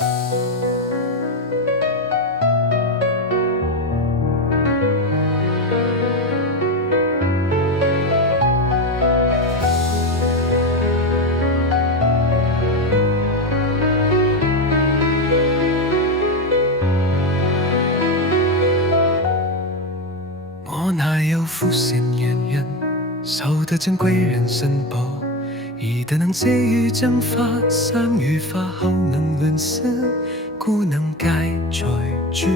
我哪有浮现缘人，守得珍贵人生薄，易得能借于蒸发，相遇化后能亂思，故能解在諸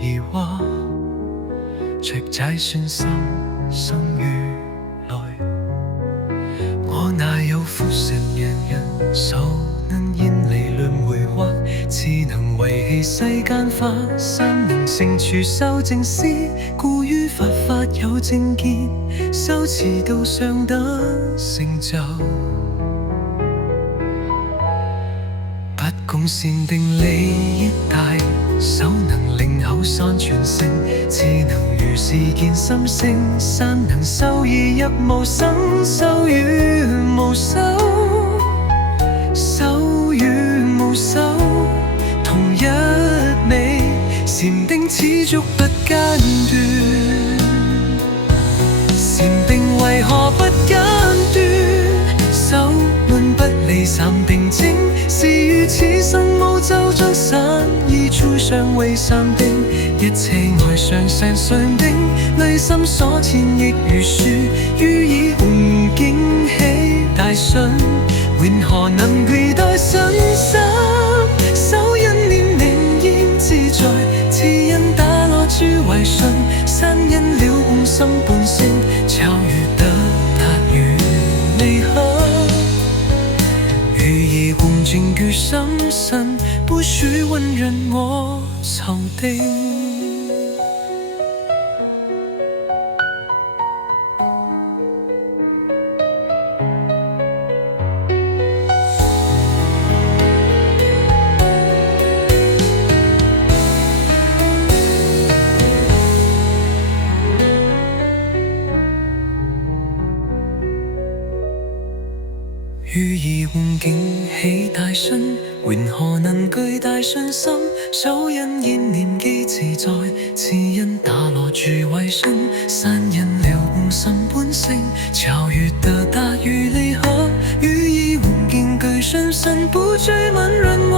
疑惑，卻解算心生於來。我哪有浮現緣人，手能煙離輪迴惑，只能維繫世間法，三能成處修正師，故於佛法有正見，修持道上得成就。不共善定利益大，手能令口山傳承，智能如是見心聲，山能修而入無生，修與無修，修與無修同一味，禪定持續不間斷，禪定為何不間斷？修悶不離禪定靜，是於此生無就將散意處上為禪定，一切外上上上定，內心所纏亦如樹，予以恭敬喜大信，緣何能具代信心？手因念念應自在，此因打落諸為順，山因了悟心本性，巧遇得達於離合。予以恭敬具心神，不許問人我曾定。予以恭敬喜大信，緣何能具大信心？手因念念記自在，此因打落諸為順，山因了悟心本性，巧遇得達於離合。予以恭敬具信神，不追問人